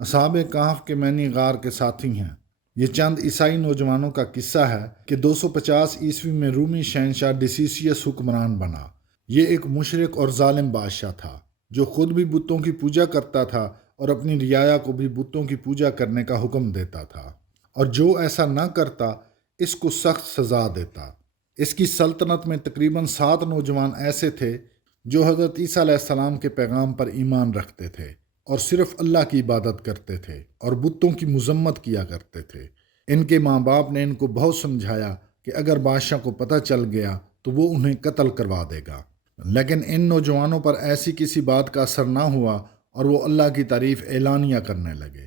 اصحاب کہف کے معنی غار کے ساتھی ہیں۔ یہ چند عیسائی نوجوانوں کا قصہ ہے کہ 250 عیسوی میں رومی شہنشاہ ڈیسیسیس حکمران بنا۔ یہ ایک مشرک اور ظالم بادشاہ تھا جو خود بھی بتوں کی پوجا کرتا تھا اور اپنی رعایا کو بھی بتوں کی پوجا کرنے کا حکم دیتا تھا، اور جو ایسا نہ کرتا اس کو سخت سزا دیتا۔ اس کی سلطنت میں تقریباً 7 نوجوان ایسے تھے جو حضرت عیسیٰ علیہ السلام کے پیغام پر ایمان رکھتے تھے اور صرف اللہ کی عبادت کرتے تھے اور بتوں کی مذمت کیا کرتے تھے۔ ان کے ماں باپ نے ان کو بہت سمجھایا کہ اگر بادشاہ کو پتہ چل گیا تو وہ انہیں قتل کروا دے گا، لیکن ان نوجوانوں پر ایسی کسی بات کا اثر نہ ہوا اور وہ اللہ کی تعریف اعلانیہ کرنے لگے۔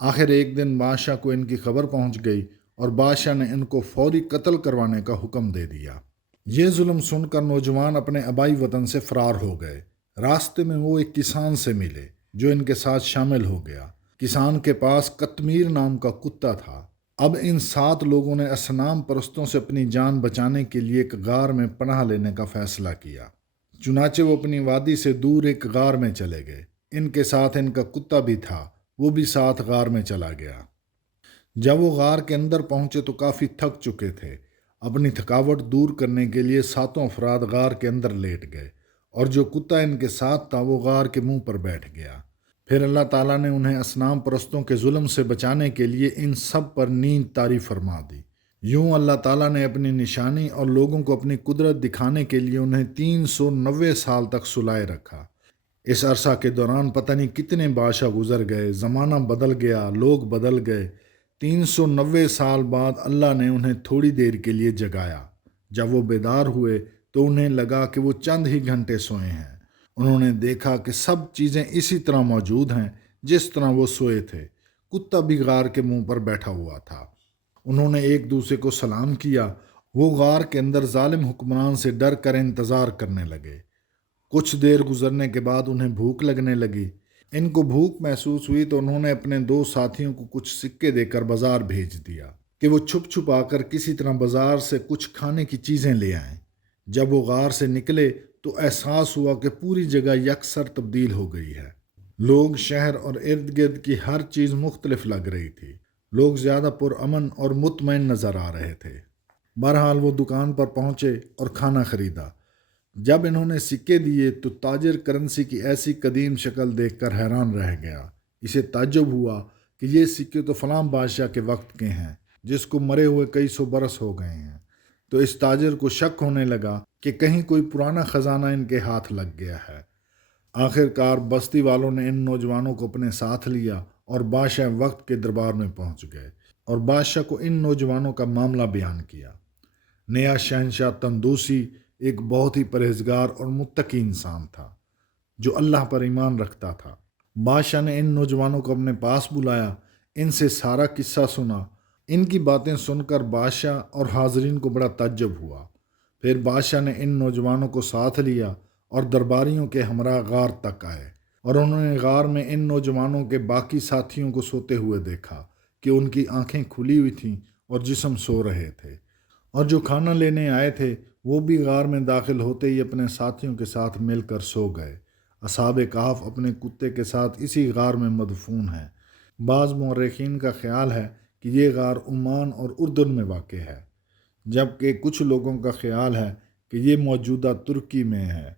آخر ایک دن بادشاہ کو ان کی خبر پہنچ گئی اور بادشاہ نے ان کو فوری قتل کروانے کا حکم دے دیا۔ یہ ظلم سن کر نوجوان اپنے آبائی وطن سے فرار ہو گئے۔ راستے میں وہ ایک کسان سے ملے جو ان کے ساتھ شامل ہو گیا۔ کسان کے پاس قطمیر نام کا کتا تھا۔ اب ان 7 لوگوں نے اصنام پرستوں سے اپنی جان بچانے کے لیے ایک غار میں پناہ لینے کا فیصلہ کیا۔ چنانچہ وہ اپنی وادی سے دور ایک غار میں چلے گئے۔ ان کے ساتھ ان کا کتا بھی تھا، وہ بھی ساتھ غار میں چلا گیا۔ جب وہ غار کے اندر پہنچے تو کافی تھک چکے تھے۔ اپنی تھکاوٹ دور کرنے کے لیے 7 افراد غار کے اندر لیٹ گئے اور جو کتا ان کے ساتھ تھا وہ غار کے منہ پر بیٹھ گیا۔ پھر اللہ تعالیٰ نے انہیں اصنام پرستوں کے ظلم سے بچانے کے لیے ان سب پر نیند طاری فرما دی۔ یوں اللہ تعالیٰ نے اپنی نشانی اور لوگوں کو اپنی قدرت دکھانے کے لیے انہیں 390 سال تک سلائے رکھا۔ اس عرصہ کے دوران پتہ نہیں کتنے بادشاہ گزر گئے، زمانہ بدل گیا، لوگ بدل گئے۔ 390 سال بعد اللہ نے انہیں تھوڑی دیر کے لیے جگایا۔ جب وہ بیدار ہوئے تو انہیں لگا کہ وہ چند ہی گھنٹے سوئے ہیں۔ انہوں نے دیکھا کہ سب چیزیں اسی طرح موجود ہیں جس طرح وہ سوئے تھے۔ کتا بھی غار کے منہ پر بیٹھا ہوا تھا۔ انہوں نے ایک دوسرے کو سلام کیا۔ وہ غار کے اندر ظالم حکمران سے ڈر کر انتظار کرنے لگے۔ کچھ دیر گزرنے کے بعد انہیں بھوک لگنے لگی۔ ان کو بھوک محسوس ہوئی تو انہوں نے اپنے 2 ساتھیوں کو کچھ سکے دے کر بازار بھیج دیا کہ وہ چھپ چھپ آ کر کسی طرح بازار سے کچھ کھانے کی چیزیں لے آئیں۔ جب وہ غار سے نکلے تو احساس ہوا کہ پوری جگہ یکسر تبدیل ہو گئی ہے۔ لوگ، شہر اور ارد گرد کی ہر چیز مختلف لگ رہی تھی۔ لوگ زیادہ پرامن اور مطمئن نظر آ رہے تھے۔ بہرحال وہ دکان پر پہنچے اور کھانا خریدا۔ جب انہوں نے سکے دیے تو تاجر کرنسی کی ایسی قدیم شکل دیکھ کر حیران رہ گیا۔ اسے تعجب ہوا کہ یہ سکے تو فلاں بادشاہ کے وقت کے ہیں جس کو مرے ہوئے کئی 100 برس ہو گئے ہیں۔ تو اس تاجر کو شک ہونے لگا کہ کہیں کوئی پرانا خزانہ ان کے ہاتھ لگ گیا ہے۔ آخر کار بستی والوں نے ان نوجوانوں کو اپنے ساتھ لیا اور بادشاہ وقت کے دربار میں پہنچ گئے اور بادشاہ کو ان نوجوانوں کا معاملہ بیان کیا۔ نیا شہنشاہ تندوسی ایک بہت ہی پرہیزگار اور متقی انسان تھا جو اللہ پر ایمان رکھتا تھا۔ بادشاہ نے ان نوجوانوں کو اپنے پاس بلایا، ان سے سارا قصہ سنا۔ ان کی باتیں سن کر بادشاہ اور حاضرین کو بڑا تعجب ہوا۔ پھر بادشاہ نے ان نوجوانوں کو ساتھ لیا اور درباریوں کے ہمراہ غار تک آئے، اور انہوں نے غار میں ان نوجوانوں کے باقی ساتھیوں کو سوتے ہوئے دیکھا کہ ان کی آنکھیں کھلی ہوئی تھیں اور جسم سو رہے تھے، اور جو کھانا لینے آئے تھے وہ بھی غار میں داخل ہوتے ہی اپنے ساتھیوں کے ساتھ مل کر سو گئے۔ اصحاب کہف اپنے کتے کے ساتھ اسی غار میں مدفون ہیں۔ بعض مورخین کا خیال ہے کہ یہ غار عمان اور اردن میں واقع ہے، جبکہ کچھ لوگوں کا خیال ہے کہ یہ موجودہ ترکی میں ہے۔